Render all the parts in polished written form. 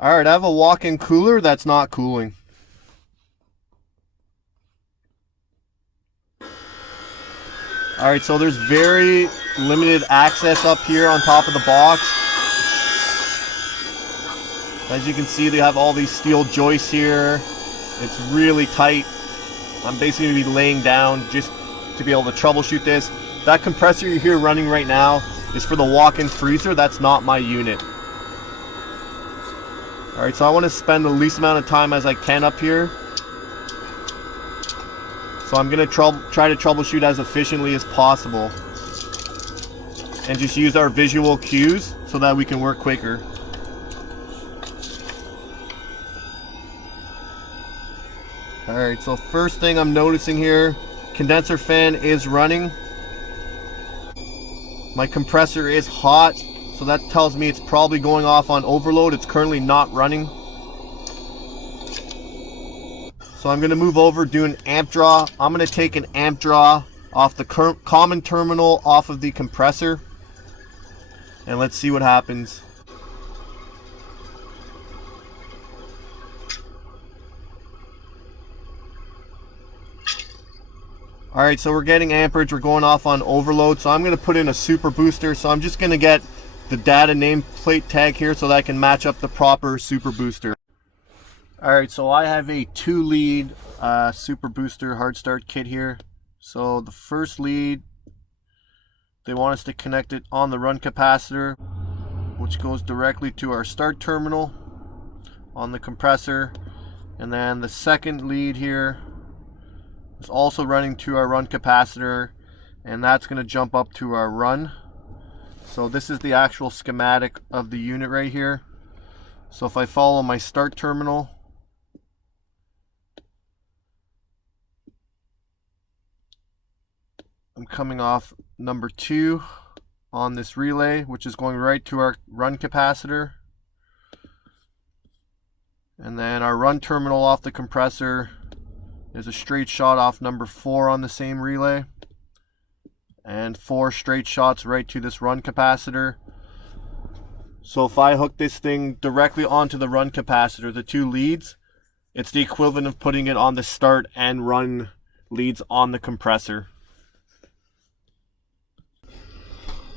All right, I have a walk-in cooler that's not cooling. All right, so there's very limited access up here on top of the box. As you can see, they have all these steel joists here. It's really tight. I'm basically going to be laying down just to be able to troubleshoot this. That compressor you hear running right now is for the walk-in freezer. That's not my unit. All right, so I want to spend the least amount of time as I can up here. So I'm going to try to troubleshoot as efficiently as possible. And just use our visual cues so that we can work quicker. Alright, so first thing I'm noticing here, condenser fan is running. My compressor is hot, so that tells me it's probably going off on overload. It's currently not running. So I'm going to move over, do an amp draw. I'm going to take an amp draw off the common terminal off of the compressor. And let's see what happens. Alright, so we're getting amperage, we're going off on overload, so I'm going to put in a super booster. So I'm just going to get the data nameplate tag here so that I can match up the proper super booster. Alright, so I have a 2-lead super booster hard start kit here. So the first lead, they want us to connect it on the run capacitor, which goes directly to our start terminal on the compressor. And then the second lead here is also running to our run capacitor, and that's going to jump up to our run. So this is the actual schematic of the unit right here. So if I follow my start terminal, I'm coming off number 2 on this relay, which is going right to our run capacitor. And then our run terminal off the compressor is a straight shot off number 4 on the same relay, and 4 straight shots right to this run capacitor. So if I hook this thing directly onto the run capacitor, the 2 leads, it's the equivalent of putting it on the start and run leads on the compressor.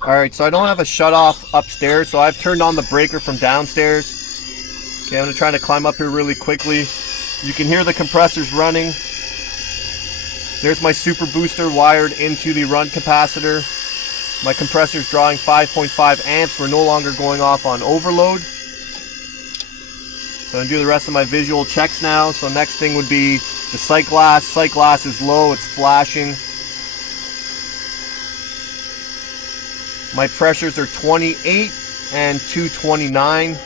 Alright, so I don't have a shut off upstairs, so I've turned on the breaker from downstairs. Okay, I'm going to try to climb up here really quickly. You can hear the compressors running. There's my super booster wired into the run capacitor. My compressor's drawing 5.5 amps. We're no longer going off on overload. So I'm going to do the rest of my visual checks now. So next thing would be the sight glass. Sight glass is low, it's flashing. My pressures are 28 and 229.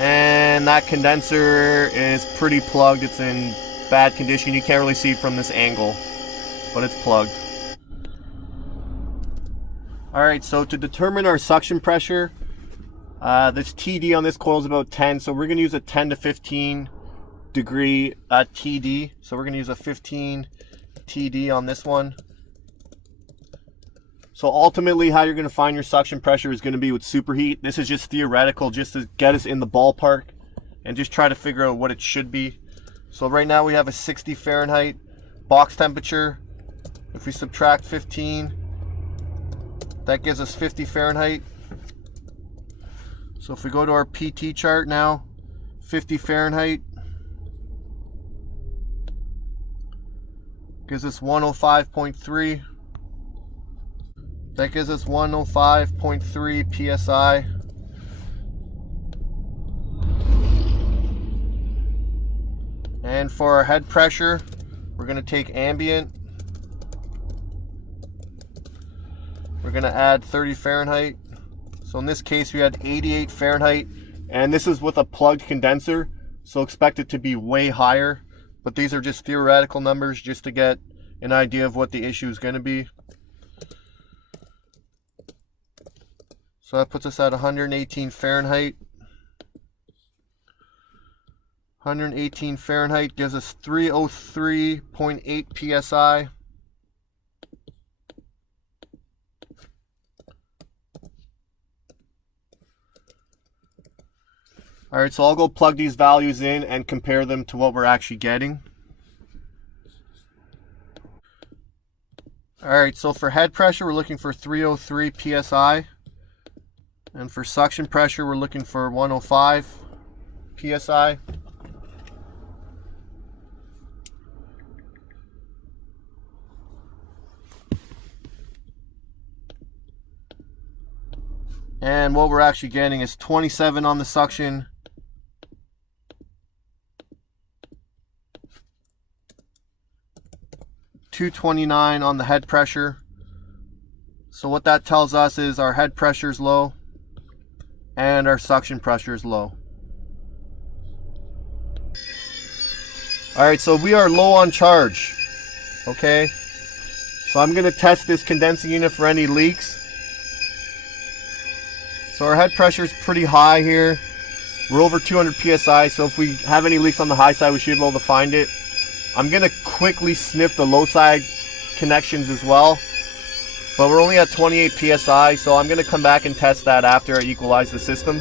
And that condenser is pretty plugged. It's in bad condition. You can't really see it from this angle, but it's plugged. Alright, so to determine our suction pressure, this TD on this coil is about 10, so we're going to use a 10 to 15 degree TD. So we're going to use a 15 TD on this one. So ultimately how you're going to find your suction pressure is going to be with superheat. This is just theoretical, just to get us in the ballpark and just try to figure out what it should be. So right now we have a 60 Fahrenheit box temperature. If we subtract 15, that gives us 50 Fahrenheit. So if we go to our PT chart now, 50 Fahrenheit gives us 105.3. That gives us 105.3 psi. And for our head pressure, we're going to take ambient. We're going to add 30 Fahrenheit. So in this case, we had 88 Fahrenheit. And this is with a plugged condenser, so expect it to be way higher. But these are just theoretical numbers just to get an idea of what the issue is going to be. So that puts us at 118 Fahrenheit. 118 Fahrenheit gives us 303.8 psi. Alright, so I'll go plug these values in and compare them to what we're actually getting. Alright, so for head pressure, we're looking for 303 psi. And for suction pressure, we're looking for 105 psi. And what we're actually getting is 27 on the suction, 229 on the head pressure. So what that tells us is our head pressure is low and our suction pressure is low. Alright, so we are low on charge. Okay, so I'm going to test this condensing unit for any leaks. So our head pressure is pretty high here. We're over 200 psi, so if we have any leaks on the high side, we should be able to find it. I'm going to quickly sniff the low side connections as well. But we're only at 28 psi, so I'm going to come back and test that after I equalize the system.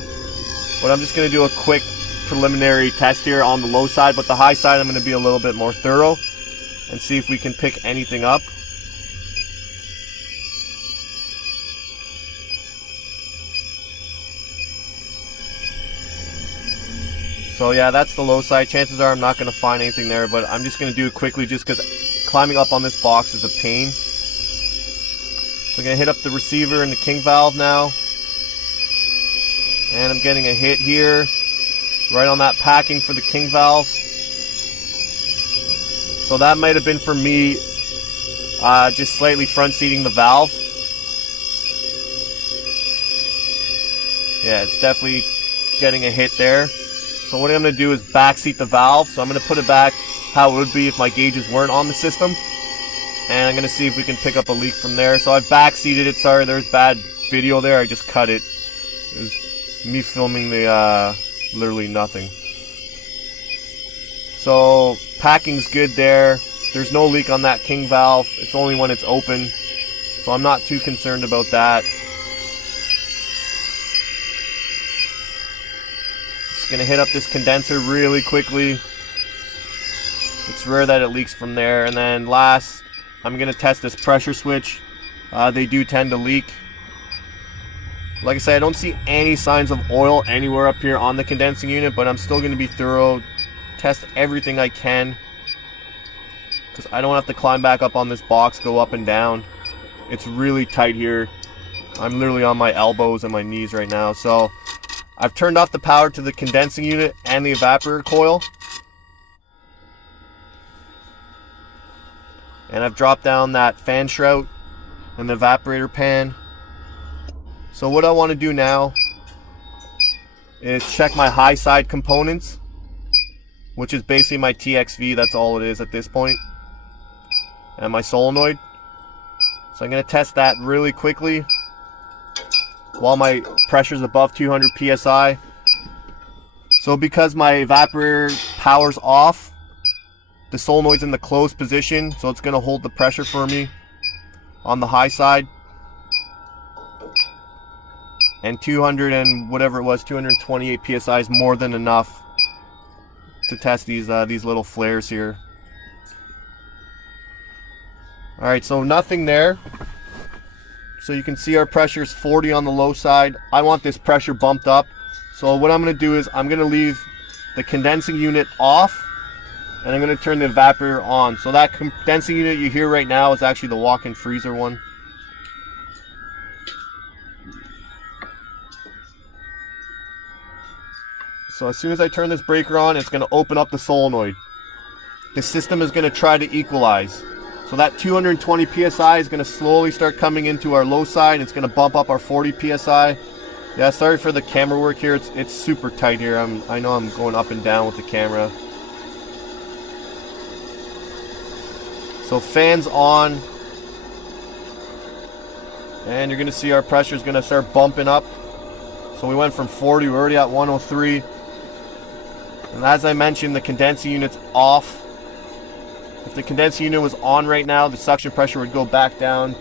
But I'm just going to do a quick preliminary test here on the low side, but the high side I'm going to be a little bit more thorough and see if we can pick anything up. So yeah, that's the low side. Chances are I'm not going to find anything there, but I'm just going to do it quickly just because climbing up on this box is a pain. So I'm going to hit up the receiver and the king valve now. And I'm getting a hit here, right on that packing for the king valve. So that might have been for me just slightly front seating the valve. Yeah, it's definitely getting a hit there. So what I'm going to do is backseat the valve. So I'm going to put it back how it would be if my gauges weren't on the system. And I'm going to see if we can pick up a leak from there. So I've backseated it. Sorry, there's bad video there. I just cut it. It was me filming the literally nothing. So packing's good there. There's no leak on that king valve. It's only when it's open. So I'm not too concerned about that. Gonna hit up this condenser really quickly. It's rare that it leaks from there. And then last, I'm gonna test this pressure switch. They do tend to leak. Like I said, I don't see any signs of oil anywhere up here on the condensing unit, but I'm still gonna be thorough, test everything I can, because I don't have to climb back up on this box, go up and down. It's really tight here. I'm literally on my elbows and my knees right now. So I've turned off the power to the condensing unit and the evaporator coil. And I've dropped down that fan shroud and the evaporator pan. So what I want to do now is check my high side components, which is basically my TXV, that's all it is at this point, and my solenoid. So I'm going to test that really quickly while my pressure is above 200 psi. So because my evaporator power's off, the solenoid's in the closed position, so it's going to hold the pressure for me on the high side. And 200 and whatever it was, 228 psi is more than enough to test these little flares here. Alright, so nothing there. So you can see our pressure is 40 on the low side. I want this pressure bumped up. So what I'm going to do is I'm going to leave the condensing unit off, and I'm going to turn the evaporator on. So that condensing unit you hear right now is actually the walk-in freezer one. So as soon as I turn this breaker on, it's going to open up the solenoid. The system is going to try to equalize. So that 220 psi is going to slowly start coming into our low side. It's going to bump up our 40 psi. Yeah, sorry for the camera work here. It's super tight here. I know I'm going up and down with the camera. So fans on. And you're going to see our pressure is going to start bumping up. So we went from 40, we're already at 103. And as I mentioned, the condensing unit's off. If the condensing unit was on right now, the suction pressure would go back down.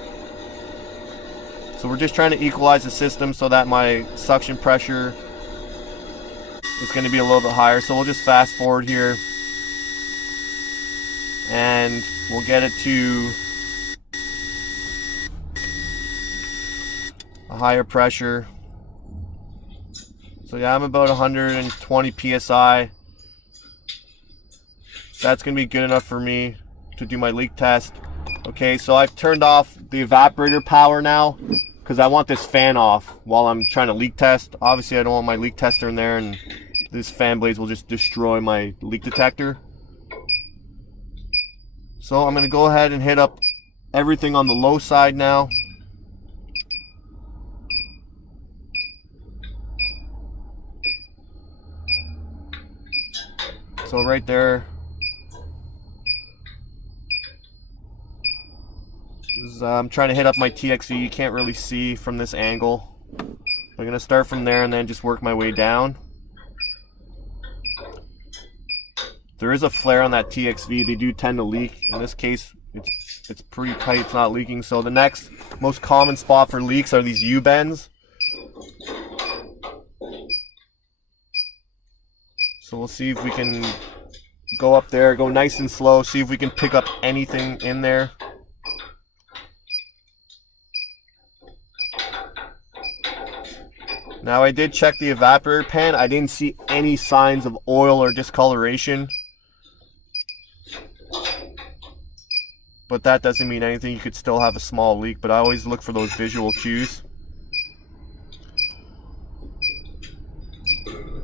So we're just trying to equalize the system so that my suction pressure is going to be a little bit higher. So we'll just fast forward here and we'll get it to a higher pressure. So yeah, I'm about 120 psi. That's going to be good enough for me to do my leak test. Okay, so I've turned off the evaporator power now because I want this fan off while I'm trying to leak test. Obviously, I don't want my leak tester in there and this fan blades will just destroy my leak detector. So I'm going to go ahead and hit up everything on the low side now. So right there, I'm trying to hit up my TXV. You can't really see from this angle. I'm going to start from there and then just work my way down. There is a flare on that TXV. They do tend to leak. In this case, it's pretty tight. It's not leaking. So the next most common spot for leaks are these U-bends. So we'll see if we can go up there, go nice and slow, see if we can pick up anything in there. Now I did check the evaporator pan. I didn't see any signs of oil or discoloration. But that doesn't mean anything. You could still have a small leak, but I always look for those visual cues.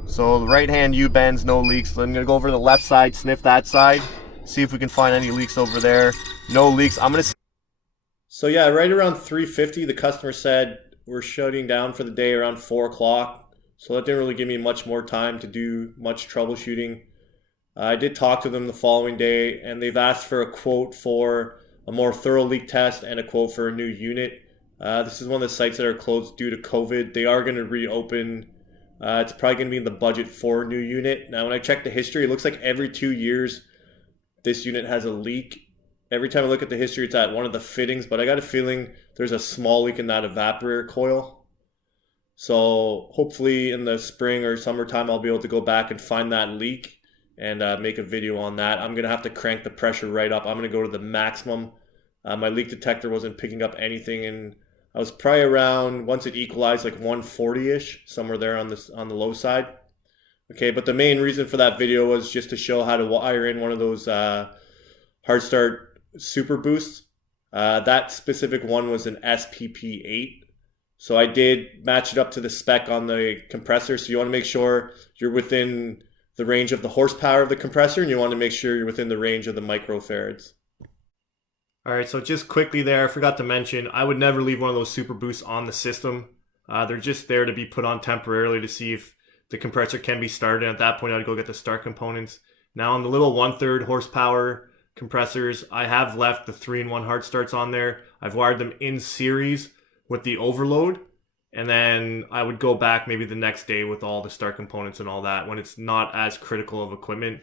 So the right hand U-bends, no leaks. So I'm going to go over to the left side, sniff that side, see if we can find any leaks over there. No leaks. I'm going to... So yeah, right around 3:50, the customer said we're shutting down for the day around 4 o'clock. So that didn't really give me much more time to do much troubleshooting. I did talk to them the following day, and they've asked for a quote for a more thorough leak test and a quote for a new unit. This is one of the sites that are closed due to COVID. They are going to reopen. It's probably going to be in the budget for a new unit. Now, when I check the history, it looks like every 2 years this unit has a leak. Every time I look at the history, it's at one of the fittings, but I got a feeling there's a small leak in that evaporator coil. So hopefully in the spring or summertime, I'll be able to go back and find that leak and make a video on that. I'm going to have to crank the pressure right up. I'm going to go to the maximum. My leak detector wasn't picking up anything, and I was probably around, once it equalized, like 140-ish, somewhere there on the low side. Okay, but the main reason for that video was just to show how to wire in one of those hard start super boosts. That specific one was an SPP8. So I did match it up to the spec on the compressor. So you want to make sure you're within the range of the horsepower of the compressor, and you want to make sure you're within the range of the microfarads. All right, so just quickly there, I forgot to mention, I would never leave one of those super boosts on the system. They're just there to be put on temporarily to see if the compressor can be started. At that point, I'd go get the start components. Now on the little 1/3 horsepower compressors, I have left the 3-in-1 hard starts on there. I've wired them in series with the overload, and then I would go back maybe the next day with all the start components and all that when it's not as critical of equipment.